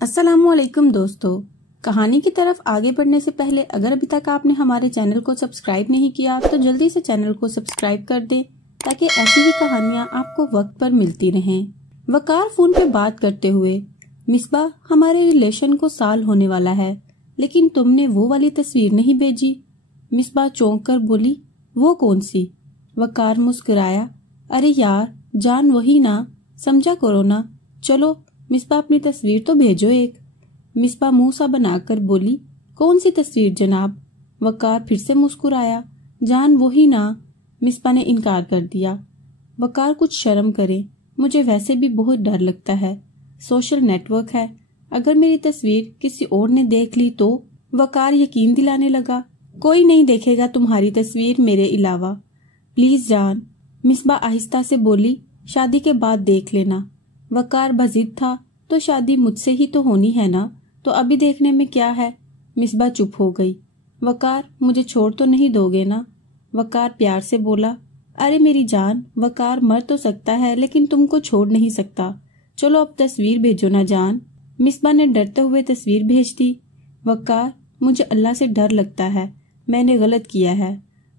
अस्सलामुअलैकुम दोस्तों, कहानी की तरफ आगे बढ़ने से पहले अगर अभी तक आपने हमारे चैनल को सब्सक्राइब नहीं किया तो जल्दी से चैनल को सब्सक्राइब कर दें ताकि ऐसी ही कहानियां आपको वक्त पर मिलती रहें। वकार फोन पे बात करते हुए, मिसबा हमारे रिलेशन को साल होने वाला है लेकिन तुमने वो वाली तस्वीर नहीं भेजी। मिसबा चौंक कर बोली, वो कौन सी? वकार मुस्कुराया, अरे यार जान वही ना, समझा करो ना। चलो मिसबा अपनी तस्वीर तो भेजो एक। मिसबा मुंह सा बनाकर बोली, कौन सी तस्वीर जनाब? वकार फिर से मुस्कुराया, जान वही ना। मिसबा ने इनकार कर दिया। वकार कुछ शर्म करे, मुझे वैसे भी बहुत डर लगता है। सोशल नेटवर्क है, अगर मेरी तस्वीर किसी और ने देख ली तो? वकार यकीन दिलाने लगा, कोई नहीं देखेगा तुम्हारी तस्वीर मेरे अलावा, प्लीज जान। मिसबा आहिस्ता से बोली, शादी के बाद देख लेना। वकार बजिद था, तो शादी मुझसे ही तो होनी है ना, तो अभी देखने में क्या है। मिसबा चुप हो गई। वकार मुझे छोड़ तो नहीं दोगे ना? वकार प्यार से बोला, अरे मेरी जान, वकार मर तो सकता है लेकिन तुमको छोड़ नहीं सकता। चलो अब तस्वीर भेजो ना जान। मिसबा ने डरते हुए तस्वीर भेज दी। वकार मुझे अल्लाह से डर लगता है, मैंने गलत किया है।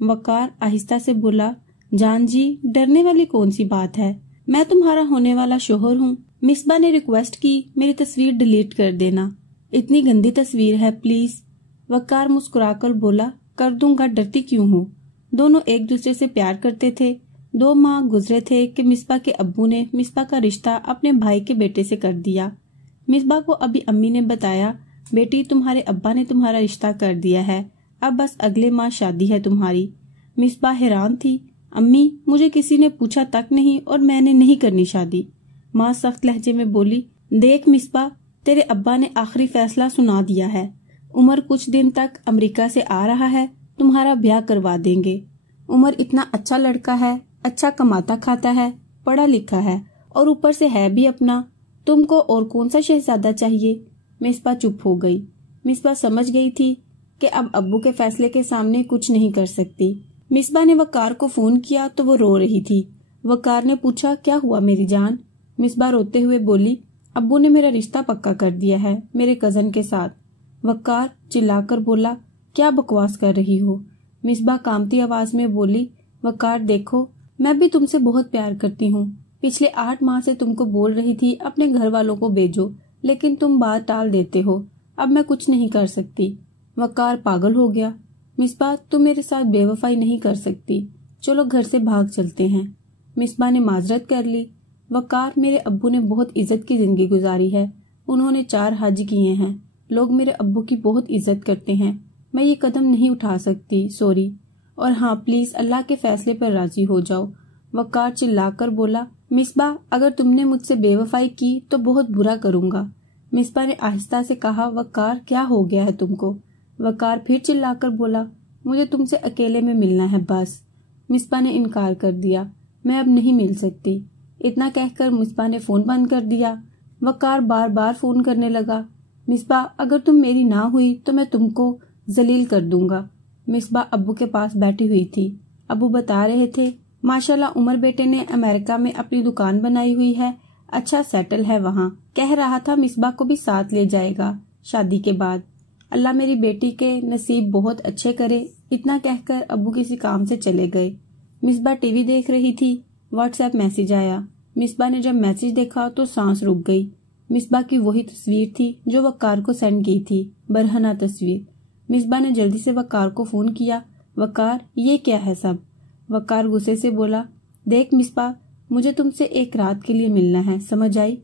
वकार आहिस्ता से बोला, जान जी डरने वाली कौन सी बात है, मैं तुम्हारा होने वाला शोहर हूँ। मिसबा ने रिक्वेस्ट की, मेरी तस्वीर डिलीट कर देना, इतनी गंदी तस्वीर है प्लीज। वकार मुस्कुराकर बोला, कर दूंगा, डरती क्यों हो। दोनों एक दूसरे से प्यार करते थे। 2 माह गुजरे थे कि मिसबा के अब्बू ने मिसबा का रिश्ता अपने भाई के बेटे से कर दिया। मिसबा को अभी अम्मी ने बताया, बेटी तुम्हारे अब्बा ने तुम्हारा रिश्ता कर दिया है, अब बस अगले माह शादी है तुम्हारी। मिसबा हैरान थी, अम्मी मुझे किसी ने पूछा तक नहीं और मैंने नहीं करनी शादी। माँ सख्त लहजे में बोली, देख मिसबा, तेरे अब्बा ने आखिरी फैसला सुना दिया है, उमर कुछ दिन तक अमेरिका से आ रहा है, तुम्हारा ब्याह करवा देंगे। उमर इतना अच्छा लड़का है, अच्छा कमाता खाता है, पढ़ा लिखा है और ऊपर से है भी अपना, तुमको और कौन सा शहजादा चाहिए। मिसबा चुप हो गई। मिसबा समझ गई थी कि अब अब्बू के फैसले के सामने कुछ नहीं कर सकती। मिसबा ने वकार को फोन किया तो वो रो रही थी। वकार ने पूछा, क्या हुआ मेरी जान? मिसबा रोते हुए बोली, अब्बू ने मेरा रिश्ता पक्का कर दिया है मेरे कजन के साथ। वकार चिल्लाकर बोला, क्या बकवास कर रही हो? मिसबा कांपती आवाज में बोली, वकार देखो, मैं भी तुमसे बहुत प्यार करती हूँ, पिछले 8 माह से तुमको बोल रही थी अपने घर वालों को भेजो, लेकिन तुम बात टाल देते हो, अब मैं कुछ नहीं कर सकती। वकार पागल हो गया। मिसबा तुम मेरे साथ बेवफाई नहीं कर सकती, चलो घर से भाग चलते हैं। मिसबा ने माजरत कर ली। वकार, मेरे अब्बू ने बहुत इज्जत की जिंदगी गुजारी है, उन्होंने 4 हज किए हैं, लोग मेरे अब्बू की बहुत इज्जत करते हैं, मैं ये कदम नहीं उठा सकती, सॉरी। और हाँ प्लीज अल्लाह के फैसले पर राजी हो जाओ। वकार चिल्लाकर बोला, मिसबा अगर तुमने मुझसे बेवफाई की तो बहुत बुरा करूंगा। मिसबा ने आहिस्ता से कहा, वकार क्या हो गया है तुमको? वकार फिर चिल्लाकर बोला, मुझे तुमसे अकेले में मिलना है बस। मिसबा ने इनकार कर दिया, मैं अब नहीं मिल सकती। इतना कहकर मिसबा ने फोन बंद कर दिया। वकार बार बार फोन करने लगा, मिसबा अगर तुम मेरी ना हुई तो मैं तुमको जलील कर दूंगा। मिसबा अब्बू के पास बैठी हुई थी। अब्बू बता रहे थे, माशाल्लाह उमर बेटे ने अमेरिका में अपनी दुकान बनाई हुई है, अच्छा सेटल है वहाँ, कह रहा था मिसबा को भी साथ ले जाएगा शादी के बाद, अल्लाह मेरी बेटी के नसीब बहुत अच्छे करे। इतना कहकर अब्बू किसी काम से चले गए। मिसबा टीवी देख रही थी, व्हाट्सएप मैसेज आया। मिसबा ने जब मैसेज देखा तो सांस रुक गई। मिसबा की वही तस्वीर थी जो वकार को सेंड की थी, बरहना तस्वीर। मिसबा ने जल्दी से वकार को फोन किया, वकार ये क्या है सब? वकार गुस्से से बोला, देख मिसबा, मुझे तुमसे एक रात के लिए मिलना है, समझ आई?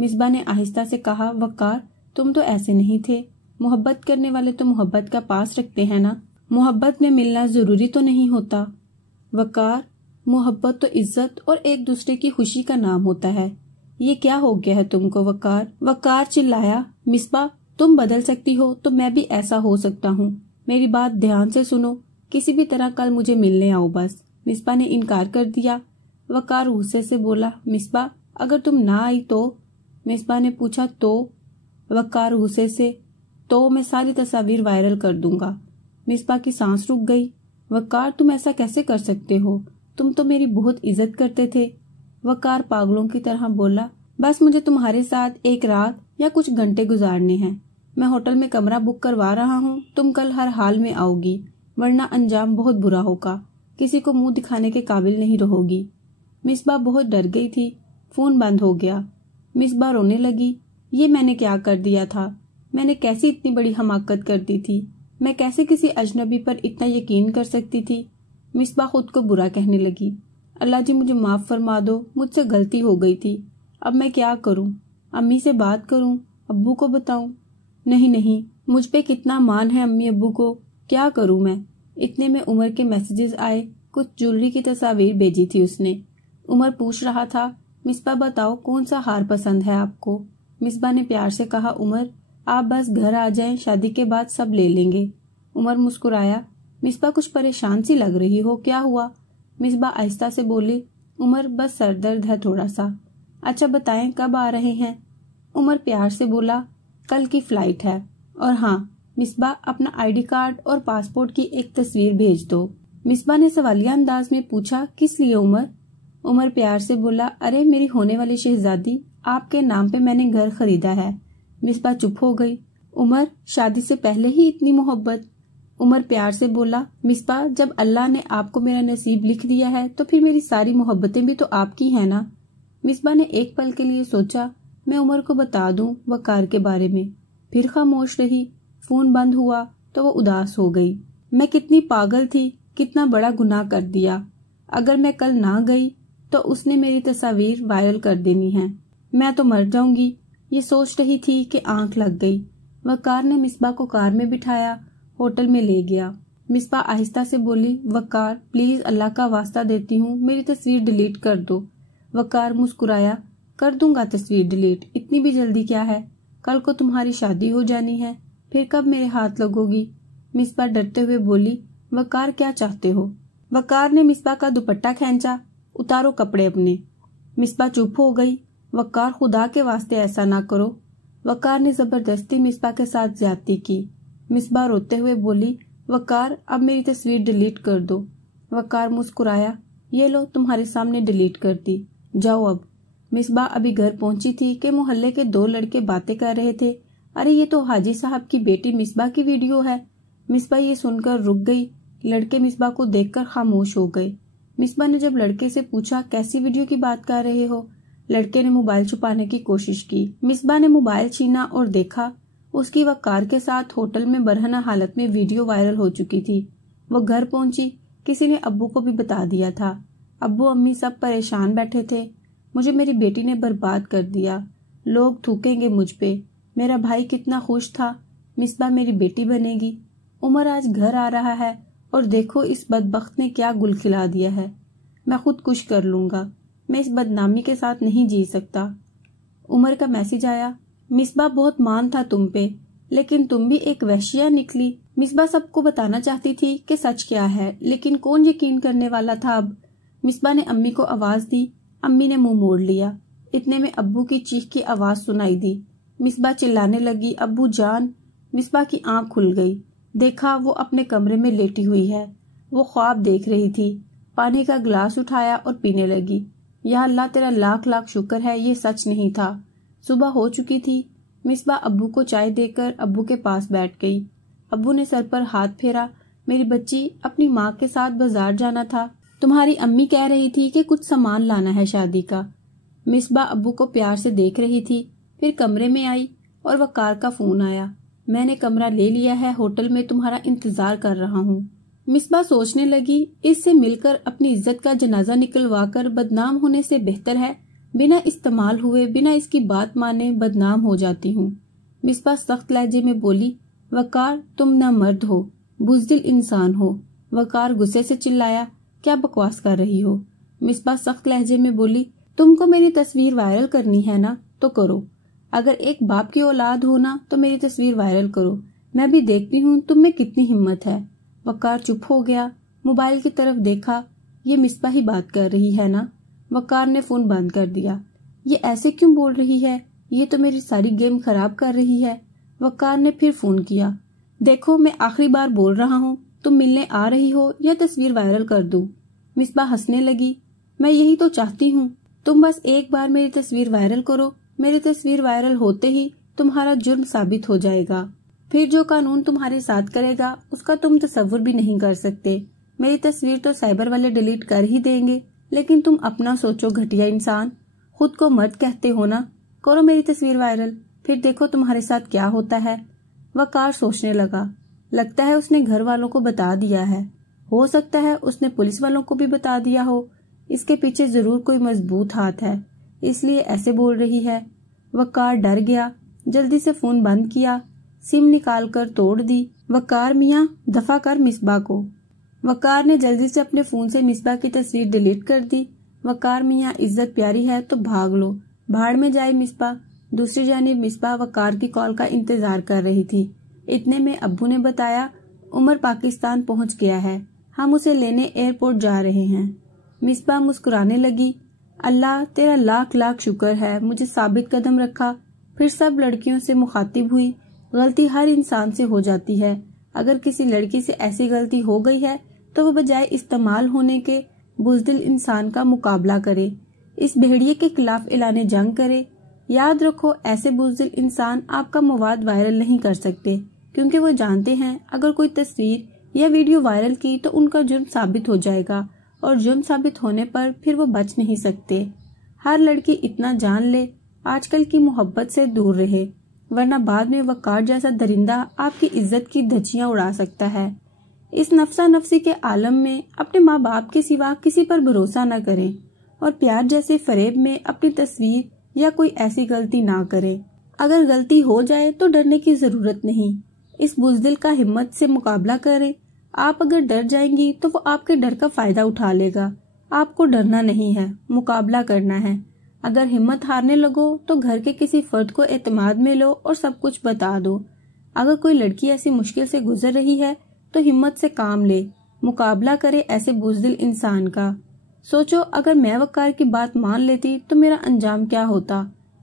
मिसबा ने आहिस्ता से कहा, वकार तुम तो ऐसे नहीं थे, मोहब्बत करने वाले तो मोहब्बत का पास रखते हैं ना, मोहब्बत में मिलना जरूरी तो नहीं होता। वकार, मोहब्बत तो इज्जत और एक दूसरे की खुशी का नाम होता है, ये क्या हो गया है तुमको वकार? वकार चिल्लाया, मिसबा तुम बदल सकती हो तो मैं भी ऐसा हो सकता हूँ, मेरी बात ध्यान से सुनो, किसी भी तरह कल मुझे मिलने आओ बस। मिसबा ने इनकार कर दिया। वकार गुस्से से बोला, मिसबा अगर तुम ना आई तो? मिसबा ने पूछा, तो? वकार गुस्से से, तो मैं सारी तस्वीर वायरल कर दूंगा। मिसबा की सांस रुक गई। वकार तुम ऐसा कैसे कर सकते हो, तुम तो मेरी बहुत इज्जत करते थे। वकार पागलों की तरह बोला, बस मुझे तुम्हारे साथ एक रात या कुछ घंटे गुजारने हैं। मैं होटल में कमरा बुक करवा रहा हूँ, तुम कल हर हाल में आओगी, वरना अंजाम बहुत बुरा होगा, किसी को मुंह दिखाने के काबिल नहीं रहोगी। मिसबा बहुत डर गई थी। फोन बंद हो गया। मिसबा रोने लगी। ये मैंने क्या कर दिया था? मैंने कैसी इतनी बड़ी हमाकत कर दी थी? मैं कैसे किसी अजनबी पर इतना यकीन कर सकती थी? मिसबा खुद को बुरा कहने लगी। अल्लाह जी मुझे माफ फरमा दो, मुझसे गलती हो गई थी। अब मैं क्या करूं? अम्मी से बात करूं? अब्बू को बताऊं? नहीं, मुझ पे कितना मान है अम्मी अब्बू को। क्या करूं मैं? इतने में उमर के मैसेजेस आए। कुछ ज्वेलरी की तस्वीर भेजी थी उसने। उमर पूछ रहा था, मिसबा बताओ कौन सा हार पसंद है आपको? मिसबा ने प्यार से कहा, उमर आप बस घर आ जाएं, शादी के बाद सब ले लेंगे। उमर मुस्कुराया। मिसबा कुछ परेशान सी लग रही हो, क्या हुआ? मिसबा आहिस्ता से बोली, उमर बस सर दर्द है थोड़ा सा। अच्छा बताएं कब आ रहे हैं? उमर प्यार से बोला, कल की फ्लाइट है। और हाँ मिसबा, अपना आईडी कार्ड और पासपोर्ट की एक तस्वीर भेज दो। मिसबा ने सवालिया अंदाज में पूछा, किस लिए उमर? उमर प्यार से बोला, अरे मेरी होने वाली शहजादी, आपके नाम पे मैंने घर खरीदा है। मिसबा चुप हो गई। उमर शादी से पहले ही इतनी मोहब्बत? उमर प्यार से बोला, मिसबा जब अल्लाह ने आपको मेरा नसीब लिख दिया है तो फिर मेरी सारी मोहब्बतें भी तो आपकी हैं ना। मिसबा ने एक पल के लिए सोचा, मैं उमर को बता दूं वकार के बारे में। फिर खामोश रही। फोन बंद हुआ तो वो उदास हो गई। मैं कितनी पागल थी, कितना बड़ा गुनाह कर दिया। अगर मैं कल ना गई तो उसने मेरी तस्वीर वायरल कर देनी है। मैं तो मर जाऊंगी। ये सोच रही थी कि आंख लग गई। वकार ने मिसबा को कार में बिठाया, होटल में ले गया। मिसबा आहिस्ता से बोली, वकार प्लीज अल्लाह का वास्ता देती हूँ, मेरी तस्वीर डिलीट कर दो। वकार मुस्कुराया, कर दूंगा तस्वीर डिलीट, इतनी भी जल्दी क्या है? कल को तुम्हारी शादी हो जानी है, फिर कब मेरे हाथ लगोगी? मिसबा डरते हुए बोली, वकार क्या चाहते हो? वकार ने मिसबा का दुपट्टा खींचा, उतारो कपड़े अपने। मिसबा चुप हो गई। वकार खुदा के वास्ते ऐसा ना करो। वकार ने जबरदस्ती मिसबा के साथ ज्यादती की। मिसबा रोते हुए बोली, वकार अब मेरी तस्वीर डिलीट कर दो। वकार मुस्कुराया, ये लो तुम्हारे सामने डिलीट कर दी, जाओ अब। मिसबा अभी घर पहुंची थी कि मोहल्ले के दो लड़के बातें कर रहे थे। अरे ये तो हाजी साहब की बेटी मिसबा की वीडियो है। मिसबा ये सुनकर रुक गई। लड़के मिसबा को देखकर खामोश हो गए। मिसबा ने जब लड़के से पूछा, कैसी वीडियो की बात कर रहे हो? लड़के ने मोबाइल छुपाने की कोशिश की। मिसबा ने मोबाइल छीना और देखा उसकी वकार के साथ होटल में बरहना हालत में वीडियो वायरल हो चुकी थी। वो घर पहुंची, किसी ने अब्बू को भी बता दिया था। अब्बू अम्मी सब परेशान बैठे थे। मुझे मेरी बेटी ने बर्बाद कर दिया, लोग थूकेंगे मुझ पे। मेरा भाई कितना खुश था, मिसबा मेरी बेटी बनेगी। उमर आज घर आ रहा है और देखो इस बदबख्त ने क्या गुल खिला दिया है। मैं खुद कुछ कर लूंगा, मैं इस बदनामी के साथ नहीं जी सकता। उमर का मैसेज आया, मिसबा बहुत मान था तुम पे, लेकिन तुम भी एक वहशिया निकली। मिसबा सबको बताना चाहती थी कि सच क्या है, लेकिन कौन यकीन करने वाला था अब। मिसबा ने अम्मी को आवाज दी। अम्मी ने मुंह मोड़ लिया। इतने में अब्बू की चीख की आवाज सुनाई दी। मिसबा चिल्लाने लगी, अब्बू जान। मिसबा की आंख खुल गई। देखा वो अपने कमरे में लेटी हुई है। वो ख्वाब देख रही थी। पानी का गिलास उठाया और पीने लगी। या अल्लाह तेरा लाख लाख शुक्र है ये सच नहीं था। सुबह हो चुकी थी। मिसबा अब्बू को चाय देकर अब्बू के पास बैठ गई। अब्बू ने सर पर हाथ फेरा, मेरी बच्ची अपनी माँ के साथ बाजार जाना था, तुम्हारी अम्मी कह रही थी कि कुछ सामान लाना है शादी का। मिसबा अब्बू को प्यार से देख रही थी। फिर कमरे में आई और वकार का फोन आया, मैंने कमरा ले लिया है, होटल में तुम्हारा इंतजार कर रहा हूँ। मिसबा सोचने लगी, इससे मिलकर अपनी इज्जत का जनाजा निकलवा कर बदनाम होने से बेहतर है बिना इस्तेमाल हुए, बिना इसकी बात माने बदनाम हो जाती हूँ। मिसबा सख्त लहजे में बोली, वकार तुम ना मर्द हो, बुज़दिल इंसान हो। वकार गुस्से से चिल्लाया, क्या बकवास कर रही हो? मिसबा सख्त लहजे में बोली, तुमको मेरी तस्वीर वायरल करनी है ना तो करो। अगर एक बाप की औलाद हो ना तो मेरी तस्वीर वायरल करो, मैं भी देखती हूँ तुम में कितनी हिम्मत है। वकार चुप हो गया। मोबाइल की तरफ देखा, ये मिसबा ही बात कर रही है ना। वकार ने फोन बंद कर दिया। ये ऐसे क्यों बोल रही है, ये तो मेरी सारी गेम खराब कर रही है। वकार ने फिर फोन किया, देखो मैं आखिरी बार बोल रहा हूँ, तुम मिलने आ रही हो या तस्वीर वायरल कर दूं? मिसबा हंसने लगी, मैं यही तो चाहती हूँ, तुम बस एक बार मेरी तस्वीर वायरल करो। मेरी तस्वीर वायरल होते ही तुम्हारा जुर्म साबित हो जाएगा। फिर जो कानून तुम्हारे साथ करेगा उसका तुम तसव्वुर भी नहीं कर सकते। मेरी तस्वीर तो साइबर वाले डिलीट कर ही देंगे, लेकिन तुम अपना सोचो घटिया इंसान। खुद को मर्द कहते हो ना, करो मेरी तस्वीर वायरल, फिर देखो तुम्हारे साथ क्या होता है। वकार सोचने लगा। लगता है उसने घर वालों को बता दिया है। हो सकता है उसने पुलिस वालों को भी बता दिया हो। इसके पीछे जरूर कोई मजबूत हाथ है, इसलिए ऐसे बोल रही है। वकार डर गया, जल्दी से फोन बंद किया, सिम निकाल कर तोड़ दी। वकार मियाँ दफा कर मिसबा को। वकार ने जल्दी से अपने फोन से मिसबा की तस्वीर डिलीट कर दी। वकार मियाँ इज्जत प्यारी है तो भाग लो, भाड़ में जाए मिसबा। दूसरी जानिब मिसबा वकार की कॉल का इंतजार कर रही थी। इतने में अब्बू ने बताया, उमर पाकिस्तान पहुंच गया है, हम उसे लेने एयरपोर्ट जा रहे हैं। मिसबा मुस्कुराने लगी। अल्लाह तेरा लाख लाख शुक्र है, मुझे साबित कदम रखा। फिर सब लड़कियों से मुखातिब हुई। गलती हर इंसान से हो जाती है। अगर किसी लड़की से ऐसी गलती हो गई है तो वो बजाय इस्तेमाल होने के बुज़दिल इंसान का मुकाबला करे, इस भेड़िए के खिलाफ ऐलान जंग करे। याद रखो, ऐसे बुज़दिल इंसान आपका मवाद वायरल नहीं कर सकते, क्योंकि वो जानते हैं अगर कोई तस्वीर या वीडियो वायरल की तो उनका जुर्म साबित हो जाएगा, और जुर्म साबित होने पर फिर वो बच नहीं सकते। हर लड़की इतना जान ले, आजकल की मोहब्बत से दूर रहे, वरना बाद में वकार जैसा दरिंदा आपकी इज्जत की धज्जियां उड़ा सकता है। इस नफसा नफसी के आलम में अपने माँ बाप के सिवा किसी पर भरोसा न करें, और प्यार जैसे फरेब में अपनी तस्वीर या कोई ऐसी गलती ना करें। अगर गलती हो जाए तो डरने की जरूरत नहीं, इस बुज़दिल का हिम्मत से मुकाबला करें। आप अगर डर जाएंगी तो वो आपके डर का फायदा उठा लेगा। आपको डरना नहीं है, मुकाबला करना है। अगर हिम्मत हारने लगो तो घर के किसी फर्द को एतमाद में लो और सब कुछ बता दो। अगर कोई लड़की ऐसी मुश्किल से गुजर रही है तो हिम्मत से काम ले, मुकाबला करे ऐसे बुज़दिल इंसान का। सोचो, अगर मैं वकार की बात मान लेती तो मेरा अंजाम क्या होता।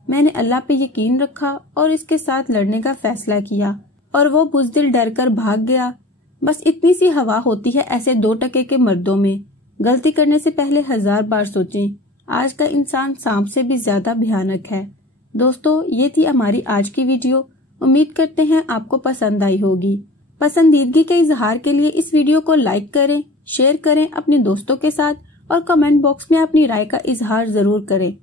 मैंने अल्लाह पे यकीन रखा और इसके साथ लड़ने का फैसला किया, और वो बुज़दिल डर कर भाग गया। बस इतनी सी हवा होती है ऐसे 2 टके के मर्दों में। गलती करने से पहले 1000 बार सोचें। आज का इंसान सांप से भी ज्यादा भयानक है। दोस्तों, ये थी हमारी आज की वीडियो। उम्मीद करते हैं आपको पसंद आई होगी। पसंदीदगी के इजहार के लिए इस वीडियो को लाइक करें, शेयर करें अपने दोस्तों के साथ, और कमेंट बॉक्स में अपनी राय का इजहार जरूर करें।